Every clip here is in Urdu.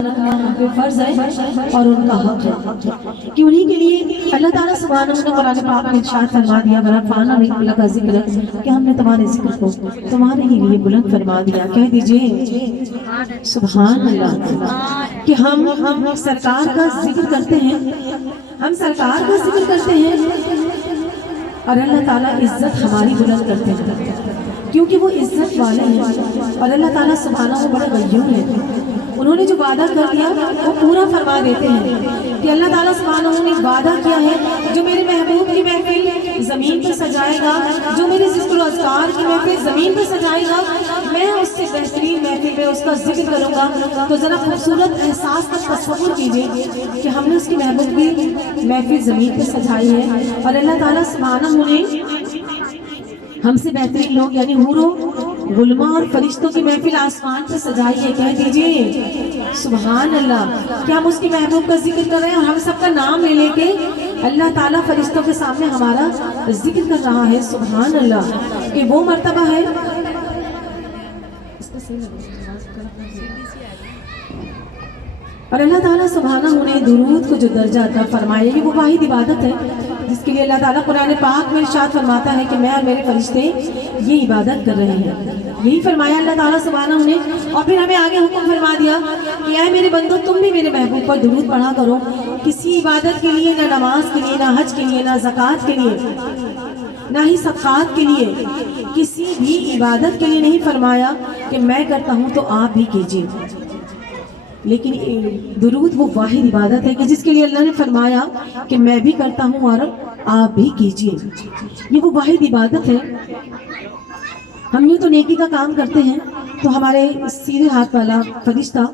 ہم پہ فرض ہے اور ان کا حق ہے کہ انہی کے لیے اللہ تعالیٰ سبحانہ نے قرآن پاک میں ارشاد فرما دیا وَرَفَعْنَا لَكَ کا ذکر کہ ہم نے تمہارے ذکر کو تمہارے ہی لیے بلند فرما دیا. کہہ دیجئے سبحان اللہ کہ ہم سرکار کا ذکر کرتے ہیں، ہم سرکار کا ذکر کرتے ہیں اور اللہ تعالیٰ عزت ہماری بلند کرتے ہیں کیونکہ وہ عزت والے ہیں اور اللہ تعالیٰ سبحانہ وہ بڑے غیور ہیں. انہوں نے جو وعدہ کر دیا وہ پورا فرما دیتے ہیں کہ اللہ تعالیٰ سبحانہ نے وعدہ کیا ہے جو میرے محبوب کی محفل زمین پر سجائے گا، جو میرے ذکر و اذکار کی محفل زمین پر سجائے گا، میں اس سے بہترین محفل میں اس کا ذکر کروں گا. تو ذرا خوبصورت احساس کا تصور کیجئے کہ ہم نے اس کی محبوب کی محفل زمین پر سجائی ہے اور اللہ تعالیٰ سبحانہ نے ہم سے بہترین لوگ یعنی حوروں غلماں اور فرشتوں کی محفل آسمان پر سجائی ہے. کہہ دیجئے سبحان اللہ کہ ہم اس کی محبوب کا ذکر کر رہے ہیں اور ہم سب کا نام لے لے کے اللہ تعالیٰ فرشتوں کے سامنے ہمارا ذکر کر رہا ہے. سبحان اللہ کہ وہ مرتبہ ہے اور اللہ تعالیٰ سبحانہ نے درود کو جو درجہ عطا فرمایا یہ وہ واحد عبادت ہے جس کے لیے اللہ تعالیٰ قرآن پاک میں ارشاد فرماتا ہے کہ میں اور میرے فرشتے یہ عبادت کر رہے ہیں. یہی فرمایا اللہ تعالیٰ سبحانہ نے اور پھر ہمیں آگے حکم فرما دیا کہ اے میرے بندو تم بھی میرے محبوب پر درود پڑھا کرو. کسی عبادت کے لیے، نہ نماز کے لیے، نہ حج کے لیے، نہ زکوٰۃ کے لیے، نہ ہی صدقات کے لیے، کسی بھی عبادت کے لیے نہیں فرمایا کہ میں کرتا ہوں تو آپ بھی کیجیے. لیکن درود وہ واحد عبادت ہے کہ جس کے لیے اللہ نے فرمایا کہ میں بھی کرتا ہوں اور آپ بھی کیجئے. یہ وہ واحد عبادت ہے. ہم یوں تو نیکی کا کام کرتے ہیں تو ہمارے سیدھے ہاتھ والا فرشتہ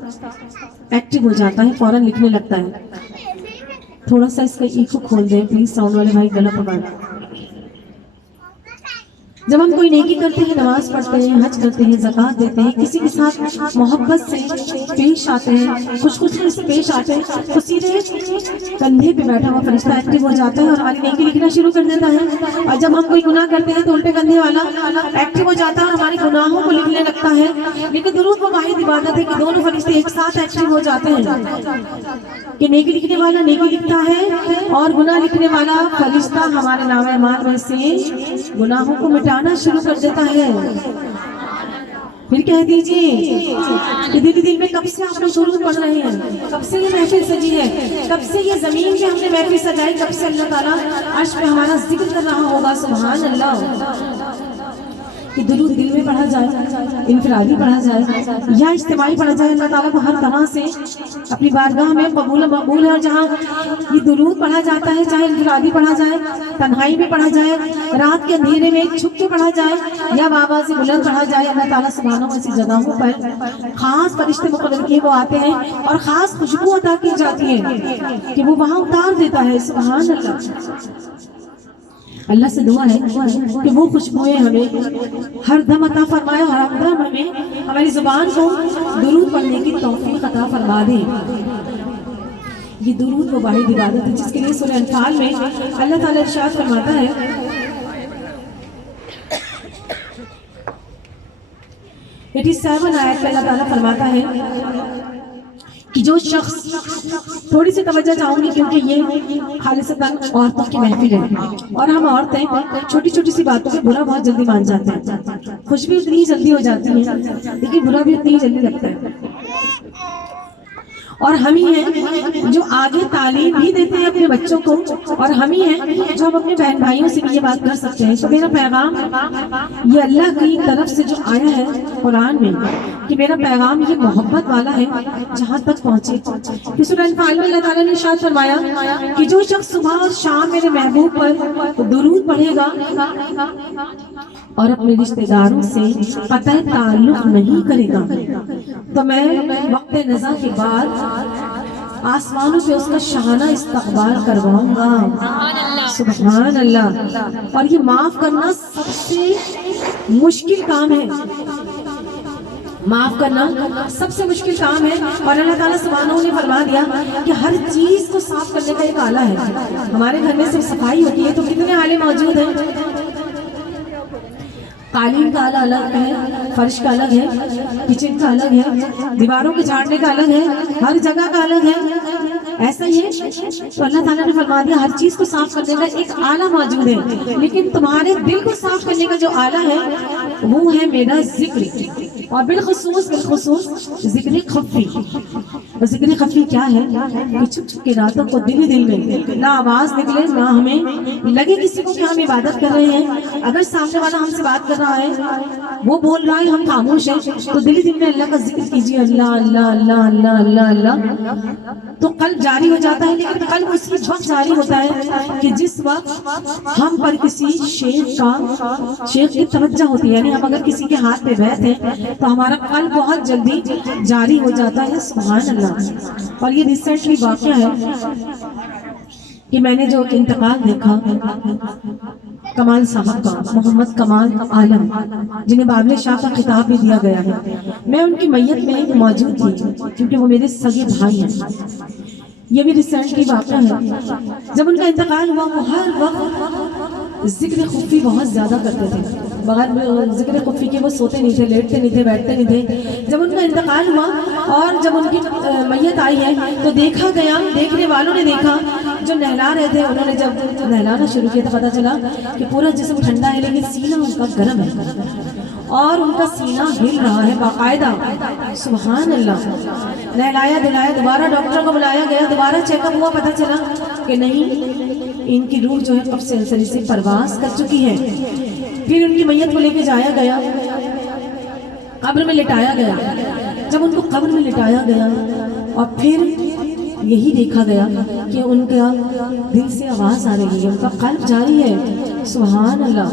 ایکٹیو ہو جاتا ہے، فوراً لکھنے لگتا ہے. تھوڑا سا اس کا ایکو کھول دیں پلیز، ساؤنڈ والے بھائی گلا پکڑ. جب ہم کوئی نیکی کرتے ہیں، نماز پڑھتے ہیں، حج کرتے ہیں، زکوٰۃ دیتے ہیں، کسی کے ساتھ محبت سے پیش آتے ہیں، خوش خصوصی سے پیش آتے ہیں تو سیدھے کندھے پہ بیٹھا ہوا فرشتہ ایکٹیو ہو جاتا ہے اور ہماری نیکی لکھنا شروع کر دیتا ہے. اور جب ہم کوئی گناہ کرتے ہیں تو الٹے کندھے والا ایکٹیو ہو جاتا ہے اور ہمارے گناہوں کو لکھنے لگتا ہے. لیکن درود وہ واحد عبادت ہے کہ دونوں فرشتے ایک ساتھ ایکٹیو ہو جاتے ہیں کہ نیکی لکھنے والا نیکی لکھتا ہے اور گناہ لکھنے والا فرشتہ ہمارے نامہ اعمال میں سے گناہوں کو مٹانا شروع کر دیتا ہے. پھر کہہ دیجئے کہ دل میں کب سے آپ لوگ درود پڑھ رہے ہیں، کب سے یہ محفل سجی ہے، کب سے یہ زمین پہ ہم نے محفل سجائی، کب سے اللہ تعالیٰ عرش پہ ہمارا ذکر کر رہا ہوگا. سبحان اللہ کہ درود دل میں پڑھا جائے، انفرادی پڑھا جائے یا اجتماعی پڑھا جائے. اللہ تعالیٰ کو ہر طرح سے اپنی بارگاہ میں قبول و مقبول ہے. اور جہاں یہ درود پڑھا جاتا ہے، چاہے انفرادی پڑھا جائے، تنہائی میں پڑھا جائے، رات کے اندھیرے میں چھپ کے پڑھا جائے یا آواز بلند پڑھا جائے، اللہ تعالیٰ سبحانہ ایسی جگہوں پر خاص فرشتے مقرر کیے وہ آتے ہیں اور خاص خوشبو عطا کی جاتی ہے کہ وہ وہاں اتار دیتا ہے. سبحان اللہ. اللہ سے دعا ہے کہ وہ خوشبوئیں ہمیں ہر دم عطا فرمائے اور ہر دم ہمیں ہماری زبان کو درود پڑھنے کی توفیق عطا فرما دے. یہ درود وہ واحد عبادت ہے جس کے لیے سورہ انفال میں اللہ تعالیٰ ارشاد فرماتا ہے 87 آیت میں اللہ تعالیٰ فرماتا ہے کہ جو شخص، تھوڑی سی توجہ چاہوں گی کیونکہ یہ خالصتاً عورتوں کی محفل ہے اور ہم عورتیں چھوٹی چھوٹی سی باتوں پہ برا بہت جلدی مان جاتے ہیں. خوش بھی اتنی جلدی ہو جاتی ہے لیکن برا بھی اتنی جلدی لگتا ہے. اور ہم ہی ہیں جو آگے تعلیم بھی دیتے ہیں اپنے بچوں کو اور ہم ہی ہیں جو ہم اپنے بہن بھائیوں سے بھی یہ بات کر سکتے ہیں. تو میرا پیغام یہ اللہ کی طرف سے جو آیا ہے قرآن میں کہ میرا پیغام یہ محبت والا ہے جہاں تک پہنچے. سورہ انفال میں اللہ تعالیٰ نے ارشاد فرمایا کہ جو شخص صبح اور شام میرے محبوب پر درود پڑھے گا اور اپنے رشتہ داروں سے قطع تعلق نہیں کرے گا تو میں وقت نزا کے بعد آسمانوں پہ اس کا شاہانہ استقبال کرواؤں گا. سبحان اللہ. اور یہ معاف کرنا سب سے مشکل کام ہے. معاف کرنا سب سے مشکل کام ہے اور اللہ تعالیٰ سبحانہ نے فرما دیا کہ ہر چیز کو صاف کرنے کا ایک آلہ ہے. ہمارے گھر میں صرف صفائی ہوتی ہے تو کتنے آلے موجود ہیں. قالین کا الگ ہے، فرش کا الگ ہے، کچن کا الگ ہے، دیواروں کے جھاڑنے کا الگ ہے، ہر جگہ کا الگ ہے، ایسا ہی ہے۔ تو اللہ تعالیٰ نے فرما دیا ہر چیز کو صاف کرنے کا ایک آلہ موجود ہے، لیکن تمہارے دل کو صاف کرنے کا جو آلہ ہے وہ ہے میرا ذکر، اور بالخصوص ذکر خفی۔ اور ذکر خفی کیا ہے کہ چھپ چھپ کے راتوں کو دل میں نہ آواز نکلے، نہ ہمیں لگے کسی کو کہ ہم عبادت کر رہے ہیں۔ اگر سامنے والا ہم سے بات کر رہا ہے، وہ بول رہا ہے، ہم خاموش ہیں، تو دل میں اللہ کا ذکر کیجیے، اللہ اللہ اللہ اللہ اللہ اللہ، تو قلب جاری ہو جاتا ہے۔ لیکن قلب اس وقت جاری ہوتا ہے کہ جس وقت ہم پر کسی شیخ کی توجہ ہوتی ہے، یعنی ہم اگر کسی کے ہاتھ پہ بیٹھ ہیں تو ہمارا قلب بہت جلدی جاری ہو جاتا ہے، سبحان اللہ۔ اور یہ ریسنٹلی واقعہ ہے کہ میں نے جو انتقال دیکھا کمال صاحب کا، محمد کمال عالم، جنہیں بابل شاہ کا خطاب بھی دیا گیا ہے، میں ان کی میت میں موجود تھی کیونکہ وہ میرے سگے بھائی ہیں۔ یہ بھی ریسنٹلی واقعہ ہے، جب ان کا انتقال ہوا وہ ہر وقت ذکر خفی بہت زیادہ کرتے تھے، بغیر ذکر خفی کے وہ سوتے نہیں تھے، لیٹتے نہیں تھے، بیٹھتے نہیں تھے۔ جب ان کا انتقال ہوا اور جب ان کی میت آئی ہے تو دیکھا گیا، دیکھنے والوں نے دیکھا، جو نہلا رہے تھے انہوں نے جب نہلانا شروع کیا تو پتا چلا کہ پورا جسم ٹھنڈا ہے لیکن سینہ ان کا گرم ہے، اور ان کا سینہ ہل رہا ہے باقاعدہ، سبحان اللہ۔ نہلایا دلایا، دوبارہ ڈاکٹر کو بلایا گیا، دوبارہ چیک اپ ہوا، پتہ چلا کہ نہیں، ان کی روح جو ہے قبض سلسلے سے پرواز کر چکی ہے۔ پھر ان کی میت کو لے کے جایا گیا، قبر میں لٹایا گیا۔ جب ان کو قبر میں لٹایا گیا اور پھر یہی دیکھا گیا کہ ان کا دل سے آواز آ رہی ہے، ان کا قلب جاری ہے، سبحان اللہ۔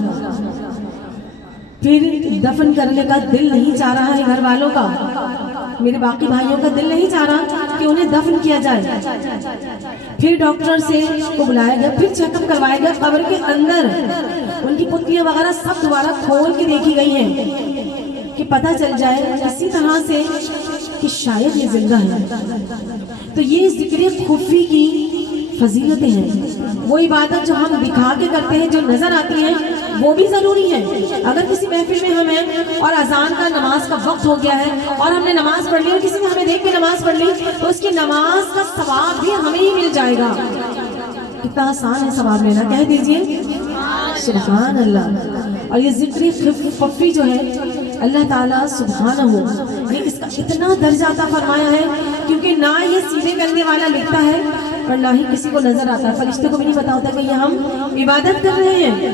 پھر دفن کرنے کا دل نہیں چاہ رہا ہے گھر والوں کا، میرے باقی بھائیوں کا دل نہیں چاہ رہا کہ انہیں دفن کیا جائے۔ پھر ڈاکٹر سے کو بلایا گیا، پھر چیک اپ کروایا گیا، قبر کے اندر ان کی پتلیاں وغیرہ سب دوبارہ کھول کے دیکھی گئی ہیں کہ پتہ چل جائے اسی طرح سے کہ شاید یہ زندہ ہے۔ تو یہ ذکر خفی کی فضیلتیں ہیں، وہ عبادت جو ہم دکھا کے کرتے ہیں، جو نظر آتی ہیں، وہ بھی ضروری ہے۔ اگر کسی محفل میں ہم ہیں اور اذان کا نماز کا وقت ہو گیا ہے اور ہم نے نماز پڑھ لی اور کسی نے ہمیں دیکھ کے نماز پڑھ لی تو اس کی نماز کا ثواب بھی ہمیں ہی مل جائے گا۔ کتنا آسان ہے ثواب لینا، کہہ دیجئے سبحان اللہ۔ اور یہ ذکر خفی جو ہے اللہ تعالیٰ سبحانہ ہو، یہ اس کا اتنا درجہ عطا فرمایا ہے کیونکہ نہ یہ سیدھے کرنے والا لکھتا ہے اور نہ ہی کسی کو نظر آتا ہے، فرشتے کو بھی نہیں پتا ہوتا کہ یہ ہم عبادت کر رہے ہیں۔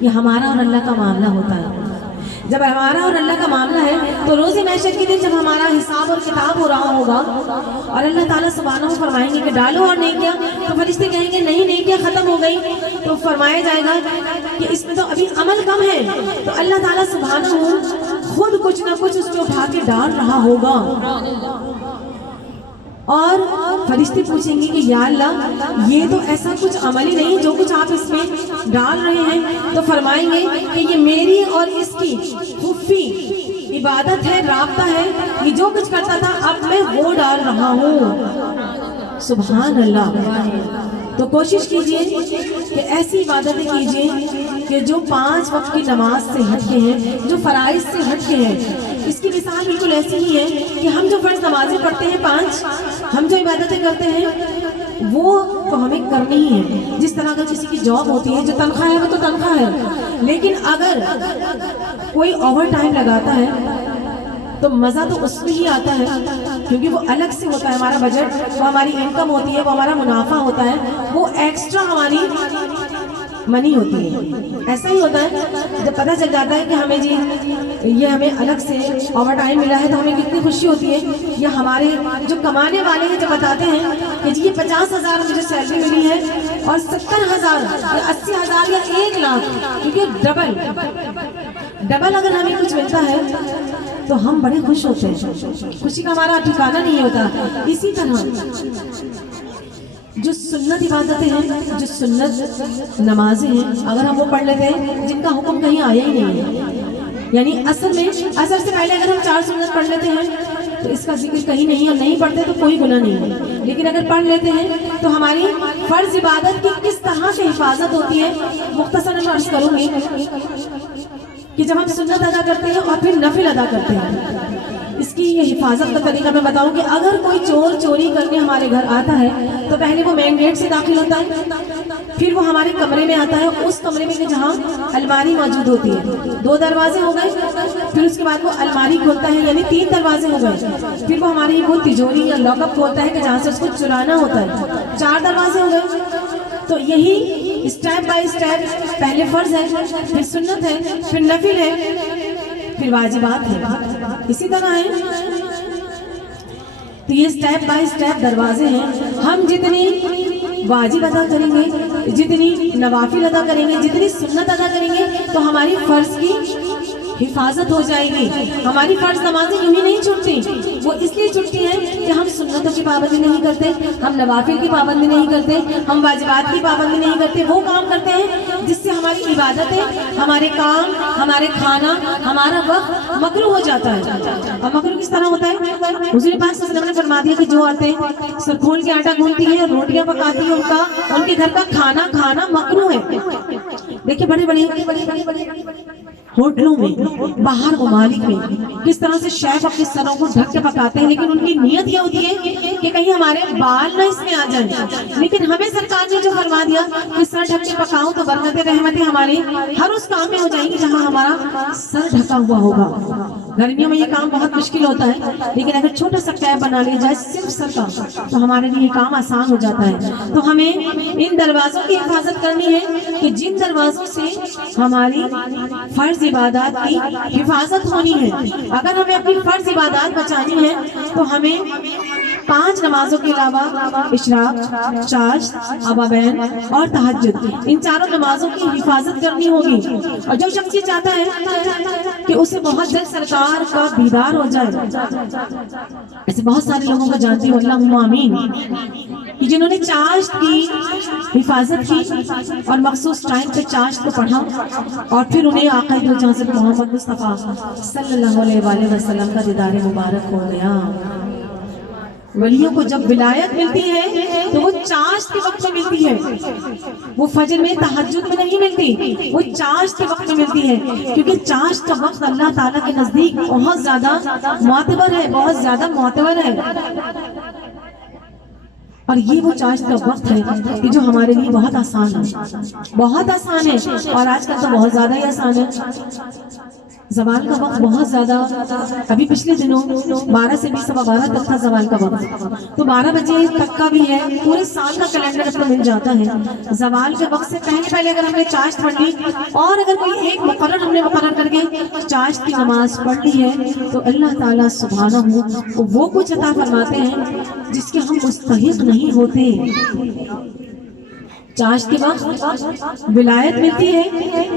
یہ ہمارا اور اللہ کا معاملہ ہوتا ہے۔ جب ہمارا اور اللہ کا معاملہ ہے تو روز محشر کے دن جب ہمارا حساب اور کتاب ہو رہا ہوگا اور اللہ تعالیٰ سبحانہ فرمائیں گے کہ ڈالو اور نہیں کیا، تو فرشتے کہیں گے نہیں نہیں کیا، ختم ہو گئی، تو فرمایا جائے گا کہ اس میں تو ابھی عمل کم ہے، تو اللہ تعالیٰ سبحانہ خود کچھ نہ کچھ اس میں اٹھا کے ڈال رہا ہوگا، اور فرشتے پوچھیں گے کہ یا اللہ یہ تو ایسا کچھ عمل ہی نہیں جو کچھ آپ اس میں ڈال رہے ہیں، تو فرمائیں گے کہ یہ میری اور اس کی خفی عبادت ہے، رابطہ ہے، یہ جو کچھ کرتا تھا اب میں وہ ڈال رہا ہوں، سبحان اللہ۔ تو کوشش کیجئے کہ ایسی عبادتیں کیجئے کہ جو 5 وقت کی نماز سے ہٹ کے ہیں، جو فرائض سے ہٹ کے ہیں۔ اس کی مثال بالکل ایسی ہی ہے کہ ہم جو فرض نمازیں پڑھتے ہیں 5، ہم جو عبادتیں کرتے ہیں وہ تو ہمیں کرنی ہی ہے۔ جس طرح اگر کسی کی جاب ہوتی ہے، جو تنخواہ ہے وہ تو تنخواہ ہے، لیکن اگر کوئی اوور ٹائم لگاتا ہے تو مزہ تو اس میں ہی آتا ہے کیونکہ وہ الگ سے ہوتا ہے، ہمارا بجٹ، وہ ہماری انکم ہوتی ہے، وہ ہمارا منافع ہوتا ہے، وہ ایکسٹرا ہماری منی ہوتی ہے۔ ایسا ہی ہوتا ہے جب پتہ چل جاتا ہے کہ ہمیں جی یہ ہمیں الگ سے اوور ٹائم ملا ہے تو ہمیں کتنی خوشی ہوتی ہے، یا ہمارے جو کمانے والے ہیں جب بتاتے ہیں کہ جی یہ 50,000 مجھے سیلری ملی ہے اور 70,000 یا 80,000 یا 1 لاکھ، کیونکہ ڈبل اگر ہمیں کچھ ملتا ہے تو ہم بڑے خوش ہوتے ہیں، خوشی کا ہمارا ٹھکانہ نہیں ہوتا۔ اسی طرح جو سنت عبادتیں ہیں، جو سنت نمازیں ہیں، اگر ہم وہ پڑھ لیتے ہیں جن کا حکم کہیں آیا ہی نہیں ہے، یعنی اصل میں اثر سے پہلے اگر ہم 4 سنت پڑھ لیتے ہیں تو اس کا ذکر کہیں نہیں، اور نہیں پڑھتے تو کوئی گناہ نہیں ہے، لیکن اگر پڑھ لیتے ہیں تو ہماری فرض عبادت کی کس طرح سے حفاظت ہوتی ہے مختصراً عرض کروں گی کہ جب ہم سنت ادا کرتے ہیں اور پھر نفل ادا کرتے ہیں، اس کی یہ حفاظت کا طریقہ میں بتاؤں کہ اگر کوئی چور چوری کرنے ہمارے گھر آتا ہے تو پہلے وہ مین گیٹ سے داخل ہوتا ہے، پھر وہ ہمارے کمرے میں آتا ہے، اس کمرے میں جہاں الماری موجود ہوتی ہے، 2 دروازے ہو گئے، پھر اس کے بعد وہ الماری کھولتا ہے، یعنی 3 دروازے ہو گئے، پھر وہ ہماری وہ تجوری یا لاک اپ کھولتا ہے کہ جہاں سے اس کو چرانا ہوتا ہے، 4 دروازے ہو گئے۔ تو یہی اسٹیپ بائی اسٹیپ، پہلے فرض ہے، پھر سنت ہے، پھر نفل ہے، پھر واجبات ہے، اسی طرح ہے۔ تو یہ اسٹیپ بائی اسٹیپ دروازے ہیں، ہم جتنی واجب ادا کریں گے، جتنی نوافل ادا کریں گے، جتنی سنت ادا کریں گے تو ہماری فرض کی حفاظت ہو جائے گی۔ ہماری فرض نمازیں یوں ہی نہیں چھوٹتی، وہ اس لیے چھوٹتی ہیں کہ ہم سنتوں کی پابندی نہیں کرتے، ہم نوافل کی پابندی نہیں کرتے، ہم واجبات کی پابندی نہیں کرتے، وہ کام کرتے ہیں جس سے ہماری عبادتیں، ہمارے کام، ہمارے کھانا، ہمارا وقت مکروہ ہو جاتا ہے۔ اور مکروہ کس طرح ہوتا ہے؟ حضور پاک صلی اللہ علیہ وسلم نے فرما دیا کہ جو عورتیں سر کھول کے آٹا گوندتی ہیں، روٹیاں پکاتی ہیں، ان کے گھر کا کھانا کھانا مکروہ ہے۔ دیکھیں بڑے ہوٹلوں میں، باہر ممالک میں کس طرح سے شیف اپنے سروں کو ڈھک کے پکاتے ہیں، لیکن ان کی نیت یہ ہوتی ہے کہ کہیں ہمارے بال نہ اس میں آ جائیں، لیکن ہمیں سرکار نے جو فرما دیا کہ سر ڈھک کے پکاؤ تو برکتیں رحمتیں ہمارے ہر اس کام میں ہو جائیں گی جہاں ہمارا سر ڈھکا ہوا ہوگا۔ گرمیوں میں یہ کام بہت مشکل ہوتا ہے، لیکن اگر چھوٹا سا کیب بنا لیا جائے صرف سر کا تو ہمارے لیے یہ کام آسان ہو جاتا ہے۔ تو ہمیں ان دروازوں کی حفاظت کرنی ہے کہ جن دروازوں سے ہماری فرض عبادات کی حفاظت ہونی ہے۔ اگر ہمیں اپنی فرض عبادات بچانی ہے تو ہمیں 5 نمازوں کے علاوہ اشراق، چاشت، ابابین اور تہجد، ان 4 نمازوں کی حفاظت کرنی ہوگی۔ اور جو شخص یہ چاہتا ہے کہ اسے بہت جلد سرکار کا دیدار ہو جائے، ایسے بہت سارے لوگوں کو جانتی ہوں، اللہم آمین، کہ جنہوں نے چاشت کی حفاظت کی اور مخصوص ٹائم پہ چاشت کو پڑھا اور پھر انہیں آقا حضرت محمد مصطفیٰ صلی اللہ علیہ وآلہ وسلم کا دیدار مبارک ہو گیا۔ ولیوں کو جب ولایت ملتی ہے تو وہ چاشت کے وقت میں ملتی ہے، وہ فجر میں تہجد میں نہیں ملتی، وہ چاشت کے وقت میں ملتی ہے، کیونکہ چاشت کا وقت اللہ تعالیٰ کے نزدیک بہت زیادہ معتبر ہے، بہت زیادہ معتبر ہے۔ اور یہ وہ چاشت کا وقت ہے کہ جو ہمارے لیے بہت آسان ہے، بہت آسان ہے، اور آج کل تو بہت زیادہ ہی آسان ہے۔ زوال کا وقت بہت زیادہ، ابھی پچھلے دنوں 12 سے 12:15 تک تھا زوال کا وقت، تو 12 بجے تک کا بھی ہے، پورے سال کا کیلنڈر اب تو مل جاتا ہے۔ زوال کے وقت سے پہلے اگر ہم نے چاشت پڑھ لی اور اگر کوئی ایک مقرر ہم نے مقرر کر کے چاشت کی نماز پڑھ لی ہے تو اللہ تعالیٰ سبحانہ وہ کچھ عطا فرماتے ہیں جس کے ہم مستحق نہیں ہوتے۔ چاشت کے وقت ولایت ملتی ہے،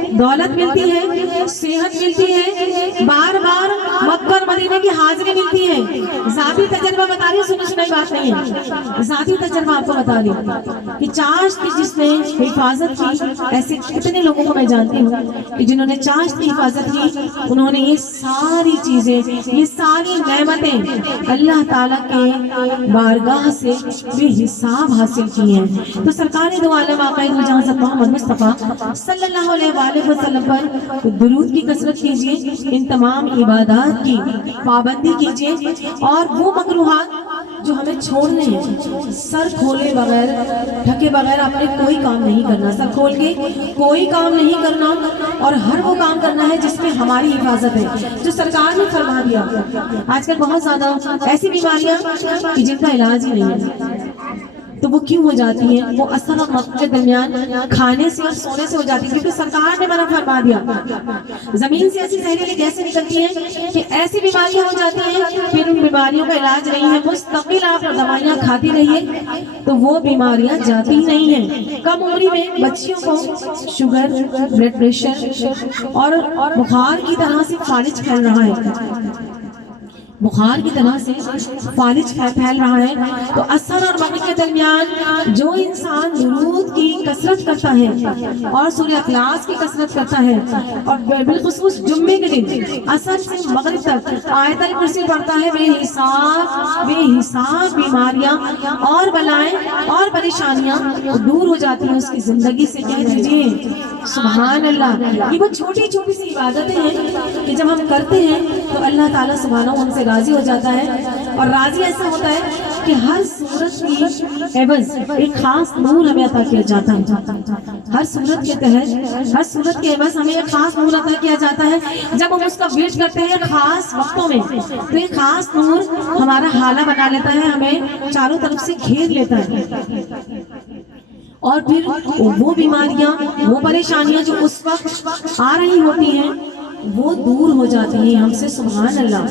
دولت ملتی ہے، صحت ملتی ہے، بار بار مکہ اور مدینہ کی حاضری ملتی ہے۔ ذاتی تجربہ بتا رہی ہوں، سنی سنائی بات نہیں ہے، ذاتی تجربہ آپ کو بتا رہی ہوں کہ چاشت کی جس نے حفاظت کی، ایسے کتنے لوگوں کو میں جانتی ہوں کہ جنہوں نے چاشت کی حفاظت کی، انہوں نے یہ ساری چیزیں، یہ ساری نعمتیں اللہ تعالیٰ کے بارگاہ سے بے حساب حاصل کی ہیں۔ تو سرکار دو عالم آقا حضرت محمد مصطفیٰ صلی اللہ علیہ وآلہ وسلم پر درود کی کثرت کیجئے، ان تمام عبادات کی پابندی کیجئے، اور وہ مکروہات جو ہمیں چھوڑنے ہیں، سر کھولے بغیر، ڈھکے بغیر آپ نے کوئی کام نہیں کرنا، سر کھول کے کوئی کام نہیں کرنا، اور ہر وہ کام کرنا ہے جس میں ہماری حفاظت ہے، جو سرکار نے فرما دیا۔ آج کل بہت زیادہ ایسی بیماریاں کہ جن کا علاج ہی نہیں ہے، تو وہ کیوں ہو جاتی ہیں؟ وہ اثر اور مغز کے درمیان کھانے سے اور سونے سے ہو جاتی ہے، کیونکہ سرکار نے منع فرما دیا۔ زمین سے ایسی زہریلی گیسیں نکلتی ہیں کہ ایسی بیماریاں ہو جاتی ہیں، پھر ان بیماریوں کا علاج نہیں ہے، مستقل آپ دوائیاں کھاتی رہیے تو وہ بیماریاں جاتی ہی نہیں ہیں۔ کم عمری میں بچیوں کو شوگر، بلڈ پریشر اور بخار کی طرح سے فالج پھیل رہا ہے۔ بخار کی طرح سے فالج پھیل رہا ہے. تو عصر اور مغرب کے درمیان جو انسان درود کی کثرت کرتا ہے اور سورہ اخلاص کی کثرت کرتا ہے اور بالخصوص جمعے کے دن عصر سے مغرب تک آیت الکرسی پڑھتا ہے، بے حساب بیماریاں اور بلائیں اور پریشانیاں دور ہو جاتی ہیں اس کی زندگی سے. کہہ دیجیے سبحان اللہ. یہ وہ چھوٹی چھوٹی سی عبادتیں ہیں کہ جب ہم کرتے ہیں تو اللہ تعالیٰ سبحانہ ہم سے راضی ہو جاتا ہے. اور راضی ایسا ہوتا ہے کہ ہر صورت کی عوض ایک خاص نور ہمیں عطا کیا جاتا ہے. ہر صورت کے تحت ہر صورت کے عوض ہمیں ایک خاص نور عطا کیا جاتا ہے. جب ہم اس کا ویٹ کرتے ہیں خاص وقتوں میں تو ایک خاص نور ہمارا حالہ بنا لیتا ہے، ہمیں چاروں طرف سے گھیر لیتا ہے. اور پھر وہ بیماریاں وہ پریشانیاں جو اس وقت آ رہی ہوتی ہیں وہ دور ہو جاتی ہیں ہم سے. سبحان اللہ.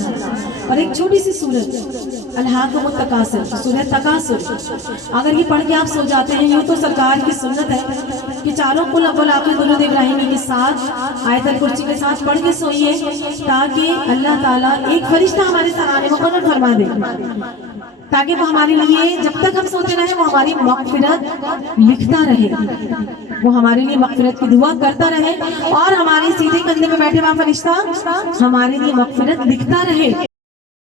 اور ایک چھوٹی سی سورت الہاکم التکاثر، سورہ تکاثر، اگر یہ پڑھ کے آپ سو جاتے ہیں، یوں تو سرکار کی سنت ہے کہ چاروں قل اول آخر درود ابراہیمی کے ساتھ آیت الکرسی کے ساتھ پڑھ کے سوئیے تاکہ اللہ تعالیٰ ایک فرشتہ ہمارے سرانے مقرر فرما دے، تاکہ وہ ہمارے لیے جب تک ہم سوتے رہے وہ ہماری مغفرت لکھتا رہے، وہ ہمارے لیے مغفرت کی دعا کرتا رہے اور ہمارے سیدھے کندھے میں بیٹھے ہوا فرشتہ ہمارے لیے مغفرت لکھتا رہے.